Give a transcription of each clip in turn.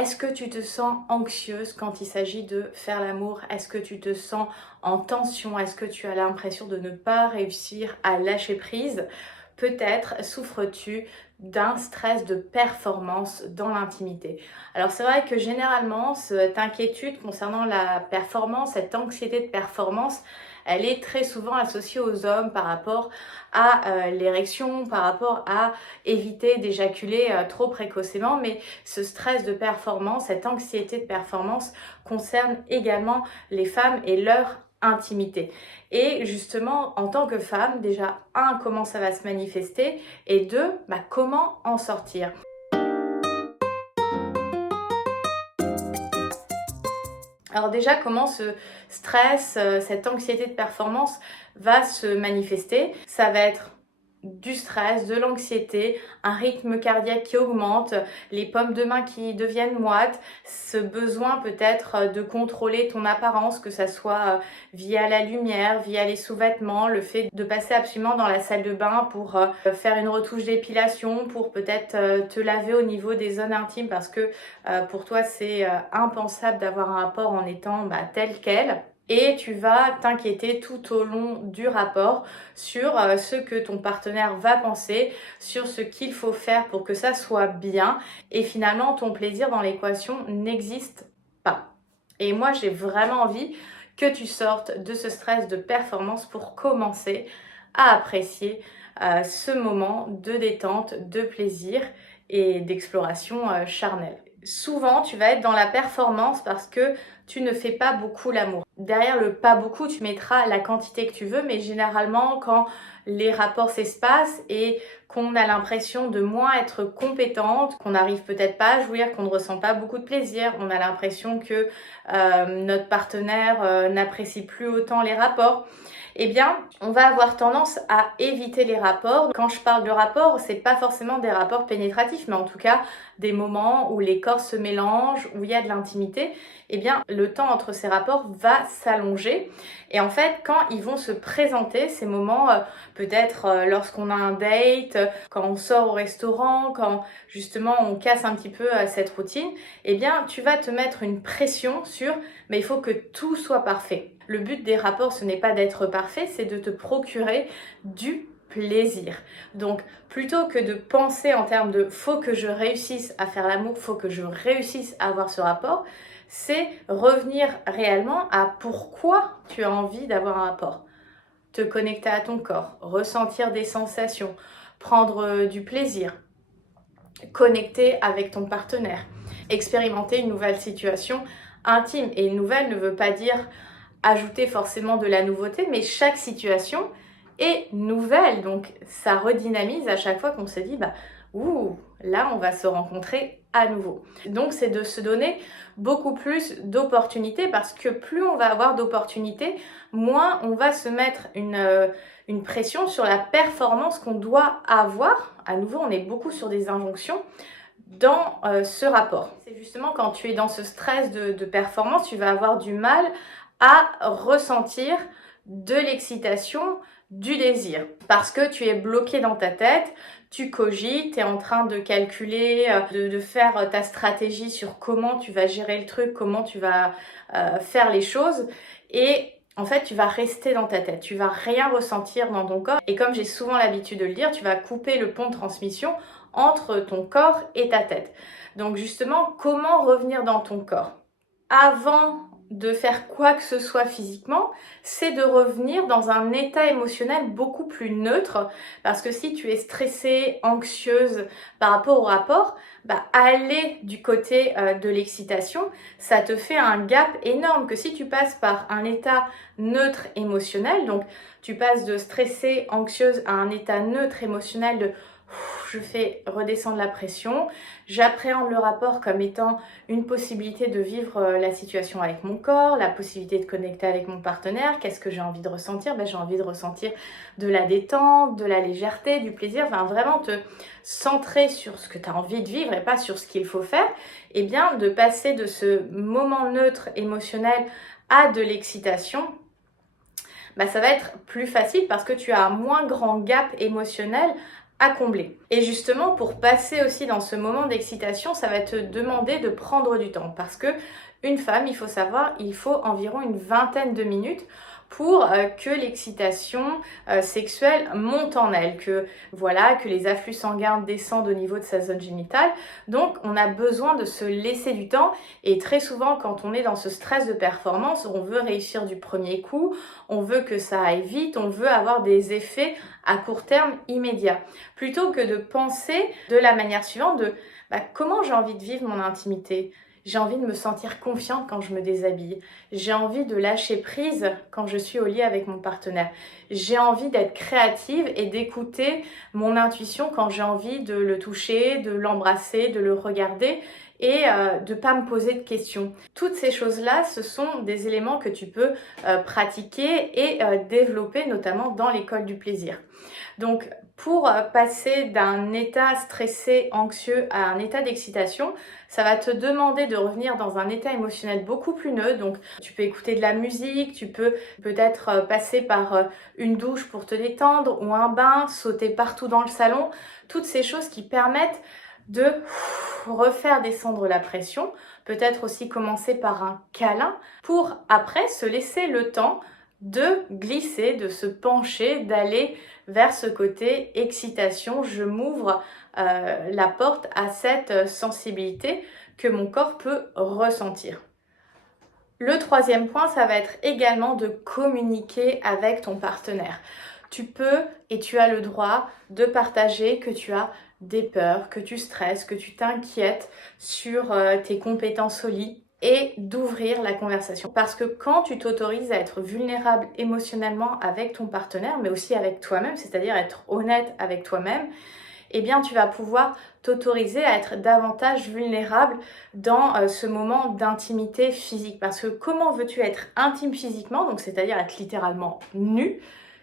Est-ce que tu te sens anxieuse quand il s'agit de faire l'amour? Est-ce que tu te sens en tension? Est-ce que tu as l'impression de ne pas réussir à lâcher prise? Peut-être souffres-tu d'un stress de performance dans l'intimité. Alors c'est vrai que généralement, cette inquiétude concernant la performance, cette anxiété de performance, elle est très souvent associée aux hommes par rapport à l'érection, par rapport à éviter d'éjaculer trop précocement, mais ce stress de performance, cette anxiété de performance concerne également les femmes et leur intimité. Et justement, en tant que femme, déjà, un, comment ça va se manifester, et deux, comment en sortir. Alors déjà, comment ce stress, cette anxiété de performance va se manifester? Ça va être du stress, de l'anxiété, un rythme cardiaque qui augmente, les paumes de main qui deviennent moites, ce besoin peut-être de contrôler ton apparence, que ça soit via la lumière, via les sous-vêtements, le fait de passer absolument dans la salle de bain pour faire une retouche d'épilation, pour peut-être te laver au niveau des zones intimes parce que pour toi c'est impensable d'avoir un rapport en étant tel quel. Et tu vas t'inquiéter tout au long du rapport sur ce que ton partenaire va penser, sur ce qu'il faut faire pour que ça soit bien. Et finalement, ton plaisir dans l'équation n'existe pas. Et moi, j'ai vraiment envie que tu sortes de ce stress de performance pour commencer à apprécier ce moment de détente, de plaisir et d'exploration charnelle. Souvent, tu vas être dans la performance parce que tu ne fais pas beaucoup l'amour. Derrière le pas beaucoup, tu mettras la quantité que tu veux, mais généralement, quand les rapports s'espacent et qu'on a l'impression de moins être compétente, qu'on n'arrive peut-être pas à jouir, qu'on ne ressent pas beaucoup de plaisir, on a l'impression que notre partenaire n'apprécie plus autant les rapports, eh bien, on va avoir tendance à éviter les rapports. Quand je parle de rapports, c'est pas forcément des rapports pénétratifs, mais en tout cas des moments où les corps se mélangent, où il y a de l'intimité. Eh bien, le temps entre ces rapports va s'allonger. Et en fait, quand ils vont se présenter, ces moments, peut-être lorsqu'on a un date, quand on sort au restaurant, quand justement on casse un petit peu cette routine, eh bien, tu vas te mettre une pression sur, mais il faut que tout soit parfait. Le but des rapports, ce n'est pas d'être parfait, c'est de te procurer du plaisir. Donc, plutôt que de penser en termes de faut que je réussisse à faire l'amour, faut que je réussisse à avoir ce rapport, c'est revenir réellement à pourquoi tu as envie d'avoir un rapport. Te connecter à ton corps, ressentir des sensations, prendre du plaisir, connecter avec ton partenaire, expérimenter une nouvelle situation intime. Et nouvelle ne veut pas dire ajouter forcément de la nouveauté, mais chaque situation est nouvelle. Donc ça redynamise à chaque fois qu'on se dit ouh, là on va se rencontrer à nouveau. Donc c'est de se donner beaucoup plus d'opportunités parce que plus on va avoir d'opportunités, moins on va se mettre une pression sur la performance qu'on doit avoir. À nouveau, on est beaucoup sur des injonctions dans ce rapport. C'est justement quand tu es dans ce stress de performance, tu vas avoir du mal à ressentir de l'excitation, du désir. Parce que tu es bloqué dans ta tête, tu cogites, tu es en train de calculer, de faire ta stratégie sur comment tu vas gérer le truc, comment tu vas faire les choses. Et en fait, tu vas rester dans ta tête, tu vas rien ressentir dans ton corps. Et comme j'ai souvent l'habitude de le dire, tu vas couper le pont de transmission entre ton corps et ta tête. Donc justement, comment revenir dans ton corps? Avant de faire quoi que ce soit physiquement, c'est de revenir dans un état émotionnel beaucoup plus neutre, parce que si tu es stressée, anxieuse par rapport au rapport, aller du côté de l'excitation, ça te fait un gap énorme, que si tu passes par un état neutre émotionnel, donc tu passes de stressée, anxieuse à un état neutre émotionnel de je fais redescendre la pression, j'appréhende le rapport comme étant une possibilité de vivre la situation avec mon corps, la possibilité de connecter avec mon partenaire. Qu'est-ce que j'ai envie de ressentir? J'ai envie de ressentir de la détente, de la légèreté, du plaisir, vraiment te centrer sur ce que tu as envie de vivre et pas sur ce qu'il faut faire. Et bien de passer de ce moment neutre émotionnel à de l'excitation, ça va être plus facile parce que tu as un moins grand gap émotionnel à combler. Et justement, pour passer aussi dans ce moment d'excitation, ça va te demander de prendre du temps parce que une femme, il faut savoir, il faut environ une vingtaine de minutes pour que l'excitation sexuelle monte en elle, que les afflux sanguins descendent au niveau de sa zone génitale. Donc on a besoin de se laisser du temps et très souvent quand on est dans ce stress de performance, on veut réussir du premier coup, on veut que ça aille vite, on veut avoir des effets à court terme immédiats. Plutôt que de penser de la manière suivante de comment j'ai envie de vivre mon intimité. J'ai envie de me sentir confiante quand je me déshabille. J'ai envie de lâcher prise quand je suis au lit avec mon partenaire. J'ai envie d'être créative et d'écouter mon intuition quand j'ai envie de le toucher, de l'embrasser, de le regarder et de pas me poser de questions. Toutes ces choses-là, ce sont des éléments que tu peux pratiquer et développer notamment dans l'école du plaisir. Donc, pour passer d'un état stressé, anxieux à un état d'excitation, ça va te demander de revenir dans un état émotionnel beaucoup plus neutre. Donc, tu peux écouter de la musique, tu peux peut-être passer par une douche pour te détendre ou un bain, sauter partout dans le salon. Toutes ces choses qui permettent de refaire descendre la pression. Peut-être aussi commencer par un câlin pour après se laisser le temps de glisser, de se pencher, d'aller vers ce côté excitation. Je m'ouvre la porte à cette sensibilité que mon corps peut ressentir. Le troisième point, ça va être également de communiquer avec ton partenaire. Tu peux et tu as le droit de partager que tu as des peurs, que tu stresses, que tu t'inquiètes sur tes compétences au lit et d'ouvrir la conversation. Parce que quand tu t'autorises à être vulnérable émotionnellement avec ton partenaire, mais aussi avec toi-même, c'est-à-dire être honnête avec toi-même, eh bien tu vas pouvoir t'autoriser à être davantage vulnérable dans ce moment d'intimité physique. Parce que comment veux-tu être intime physiquement, donc c'est-à-dire être littéralement nu,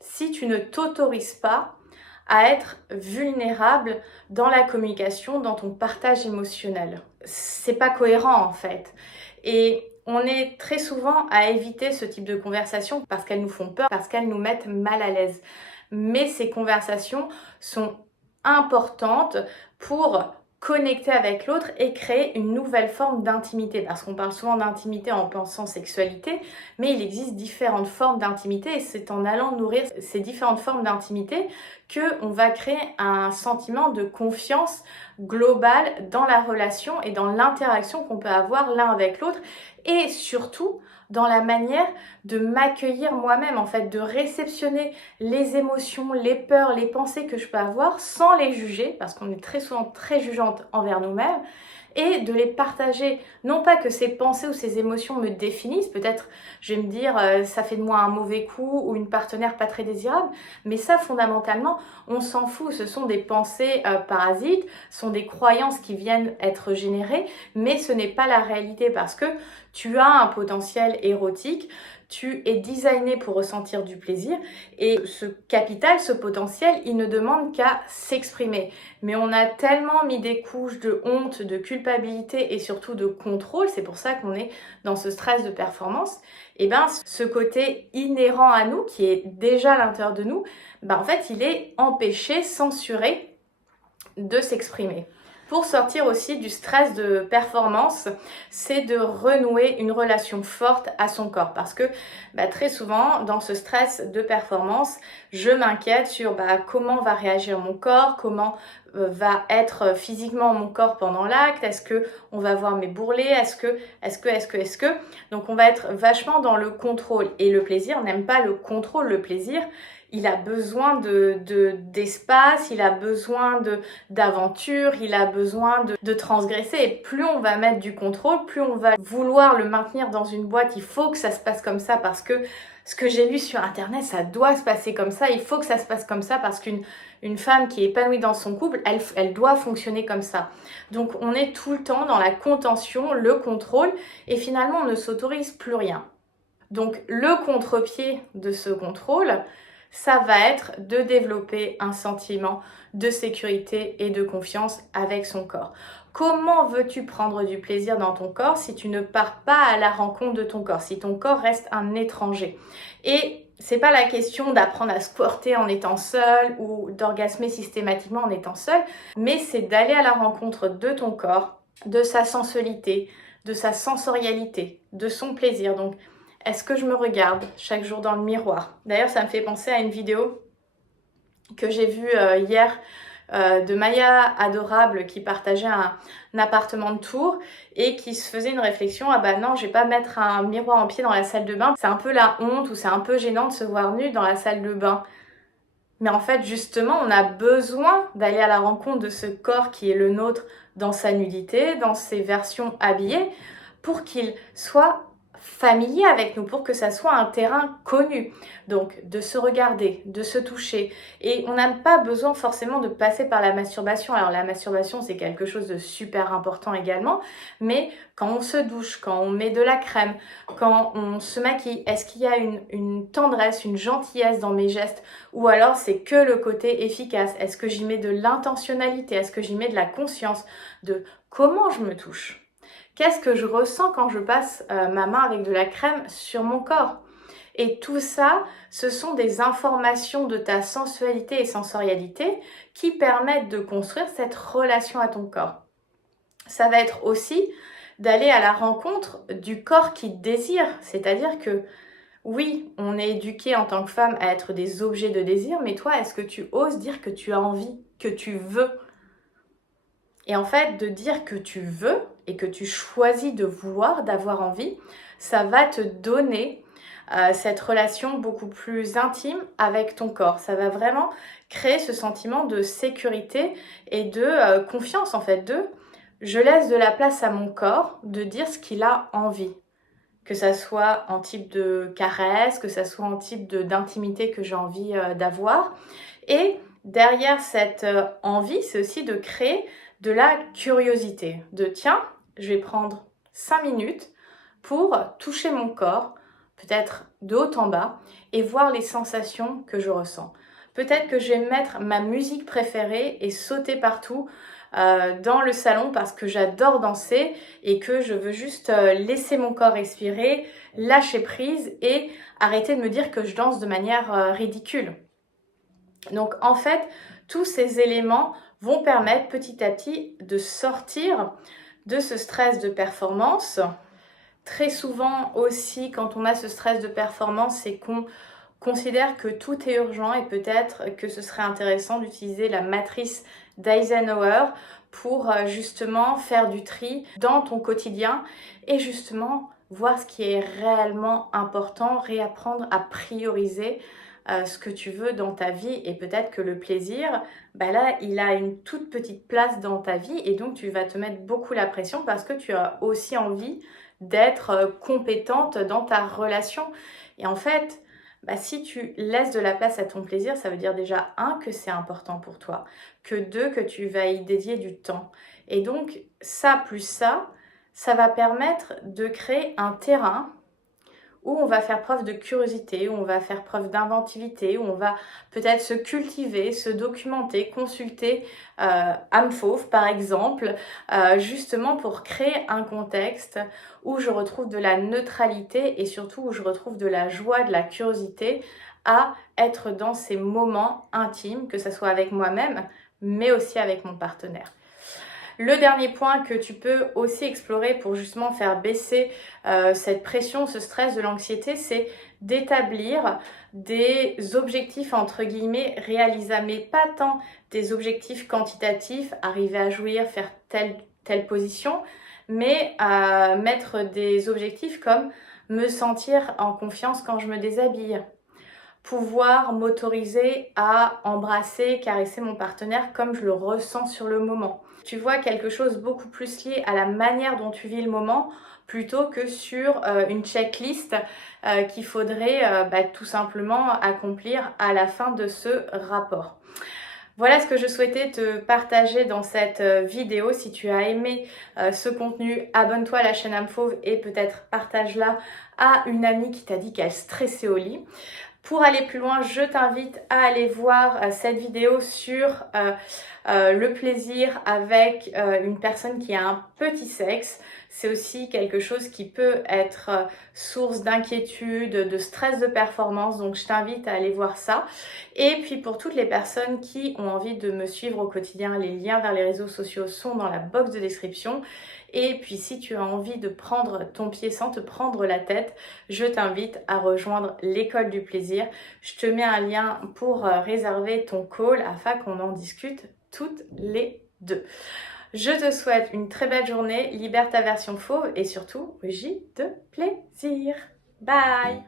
si tu ne t'autorises pas à être vulnérable dans la communication, dans ton partage émotionnel? C'est pas cohérent en fait. Et on est très souvent à éviter ce type de conversation parce qu'elles nous font peur, parce qu'elles nous mettent mal à l'aise. Mais ces conversations sont importante pour connecter avec l'autre et créer une nouvelle forme d'intimité. Parce qu'on parle souvent d'intimité en pensant sexualité, mais il existe différentes formes d'intimité et c'est en allant nourrir ces différentes formes d'intimité qu'on va créer un sentiment de confiance globale dans la relation et dans l'interaction qu'on peut avoir l'un avec l'autre et surtout dans la manière de m'accueillir moi-même, en fait, de réceptionner les émotions, les peurs, les pensées que je peux avoir sans les juger, parce qu'on est très souvent très jugeante envers nous-mêmes, et de les partager. Non pas que ces pensées ou ces émotions me définissent, peut-être je vais me dire ça fait de moi un mauvais coup ou une partenaire pas très désirable, mais ça fondamentalement on s'en fout, ce sont des pensées parasites, ce sont des croyances qui viennent être générées, mais ce n'est pas la réalité parce que tu as un potentiel érotique, tu es designé pour ressentir du plaisir et ce capital, ce potentiel, il ne demande qu'à s'exprimer. Mais on a tellement mis des couches de honte, de culpabilité et surtout de contrôle, c'est pour ça qu'on est dans ce stress de performance, et bien ce côté inhérent à nous, qui est déjà à l'intérieur de nous, en fait il est empêché, censuré de s'exprimer. Pour sortir aussi du stress de performance, c'est de renouer une relation forte à son corps. Parce que très souvent, dans ce stress de performance, je m'inquiète sur comment va réagir mon corps, comment va être physiquement mon corps pendant l'acte, est-ce que on va voir mes bourrelets, est-ce que. Donc on va être vachement dans le contrôle. Et le plaisir n'aime pas le contrôle, le plaisir. Il a besoin d'espace, il a besoin d'aventure, il a besoin de transgresser. Et plus on va mettre du contrôle, plus on va vouloir le maintenir dans une boîte. Il faut que ça se passe comme ça parce que ce que j'ai lu sur internet, ça doit se passer comme ça. Il faut que ça se passe comme ça parce qu'une femme qui est épanouie dans son couple, elle doit fonctionner comme ça. Donc on est tout le temps dans la contention, le contrôle et finalement on ne s'autorise plus rien. Donc le contre-pied de ce contrôle, ça va être de développer un sentiment de sécurité et de confiance avec son corps. Comment veux-tu prendre du plaisir dans ton corps si tu ne pars pas à la rencontre de ton corps, si ton corps reste un étranger? Et C'est pas la question d'apprendre à squirter en étant seul ou d'orgasmer systématiquement en étant seul, mais c'est d'aller à la rencontre de ton corps, de sa sensualité, de sa sensorialité, de son plaisir. Donc, est-ce que je me regarde chaque jour dans le miroir? D'ailleurs, ça me fait penser à une vidéo que j'ai vue hier de Maya Adorable qui partageait un appartement de Tours et qui se faisait une réflexion, ah bah non, je vais pas mettre un miroir en pied dans la salle de bain, c'est un peu la honte ou c'est un peu gênant de se voir nu dans la salle de bain. Mais en fait, justement, on a besoin d'aller à la rencontre de ce corps qui est le nôtre dans sa nudité, dans ses versions habillées, pour qu'il soit familier avec nous, pour que ça soit un terrain connu. Donc, de se regarder, de se toucher. Et on n'a pas besoin forcément de passer par la masturbation. Alors, la masturbation, c'est quelque chose de super important également. Mais quand on se douche, quand on met de la crème, quand on se maquille, est-ce qu'il y a une tendresse, une gentillesse dans mes gestes? Ou alors, c'est que le côté efficace? Est-ce que j'y mets de l'intentionnalité? Est-ce que j'y mets de la conscience de comment je me touche? Qu'est-ce que je ressens quand je passe ma main avec de la crème sur mon corps? Et tout ça, ce sont des informations de ta sensualité et sensorialité qui permettent de construire cette relation à ton corps. Ça va être aussi d'aller à la rencontre du corps qui te désire, c'est-à-dire que oui, on est éduqué en tant que femme à être des objets de désir, mais toi, est-ce que tu oses dire que tu as envie, que tu veux? Et en fait, de dire que tu veux et que tu choisis de vouloir, d'avoir envie, ça va te donner cette relation beaucoup plus intime avec ton corps. Ça va vraiment créer ce sentiment de sécurité et de confiance en fait, de je laisse de la place à mon corps de dire ce qu'il a envie. Que ça soit en type de caresse, que ça soit en type d'intimité que j'ai envie d'avoir. Et derrière cette envie, c'est aussi de créer de la curiosité. De tiens, je vais prendre 5 minutes pour toucher mon corps, peut-être de haut en bas, et voir les sensations que je ressens. Peut-être que je vais mettre ma musique préférée et sauter partout dans le salon parce que j'adore danser et que je veux juste laisser mon corps respirer, lâcher prise et arrêter de me dire que je danse de manière ridicule. Donc en fait, tous ces éléments vont permettre petit à petit de sortir de ce stress de performance. Très souvent aussi, quand on a ce stress de performance, c'est qu'on considère que tout est urgent et peut-être que ce serait intéressant d'utiliser la matrice d'Eisenhower pour justement faire du tri dans ton quotidien et justement voir ce qui est réellement important, réapprendre à prioriser ce que tu veux dans ta vie et peut-être que le plaisir, bah là, il a une toute petite place dans ta vie et donc tu vas te mettre beaucoup la pression parce que tu as aussi envie d'être compétente dans ta relation. Et en fait, bah, si tu laisses de la place à ton plaisir, ça veut dire déjà, un, que c'est important pour toi, que deux, que tu vas y dédier du temps. Et donc, ça plus ça va permettre de créer un terrain où on va faire preuve de curiosité, où on va faire preuve d'inventivité, où on va peut-être se cultiver, se documenter, consulter âme fauve par exemple, justement pour créer un contexte où je retrouve de la neutralité et surtout où je retrouve de la joie, de la curiosité à être dans ces moments intimes, que ce soit avec moi-même, mais aussi avec mon partenaire. Le dernier point que tu peux aussi explorer pour justement faire baisser cette pression, ce stress de l'anxiété, c'est d'établir des objectifs entre guillemets réalisables, mais pas tant des objectifs quantitatifs, arriver à jouir, faire telle position, mais mettre des objectifs comme me sentir en confiance quand je me déshabille, pouvoir m'autoriser à embrasser, caresser mon partenaire comme je le ressens sur le moment. Tu vois, quelque chose beaucoup plus lié à la manière dont tu vis le moment plutôt que sur une checklist qu'il faudrait tout simplement accomplir à la fin de ce rapport. Voilà ce que je souhaitais te partager dans cette vidéo. Si tu as aimé ce contenu, abonne-toi à la chaîne âme fauve et peut-être partage-la à une amie qui t'a dit qu'elle stressait au lit. Pour aller plus loin, je t'invite à aller voir cette vidéo sur le plaisir avec une personne qui a un petit sexe. C'est aussi quelque chose qui peut être source d'inquiétude, de stress de performance, donc je t'invite à aller voir ça. Et puis pour toutes les personnes qui ont envie de me suivre au quotidien, les liens vers les réseaux sociaux sont dans la box de description. Et puis si tu as envie de prendre ton pied sans te prendre la tête, je t'invite à rejoindre l'école du plaisir. Je te mets un lien pour réserver ton call afin qu'on en discute toutes les deux. Je te souhaite une très belle journée, libère ta version fauve et surtout, rugis de plaisir. Bye!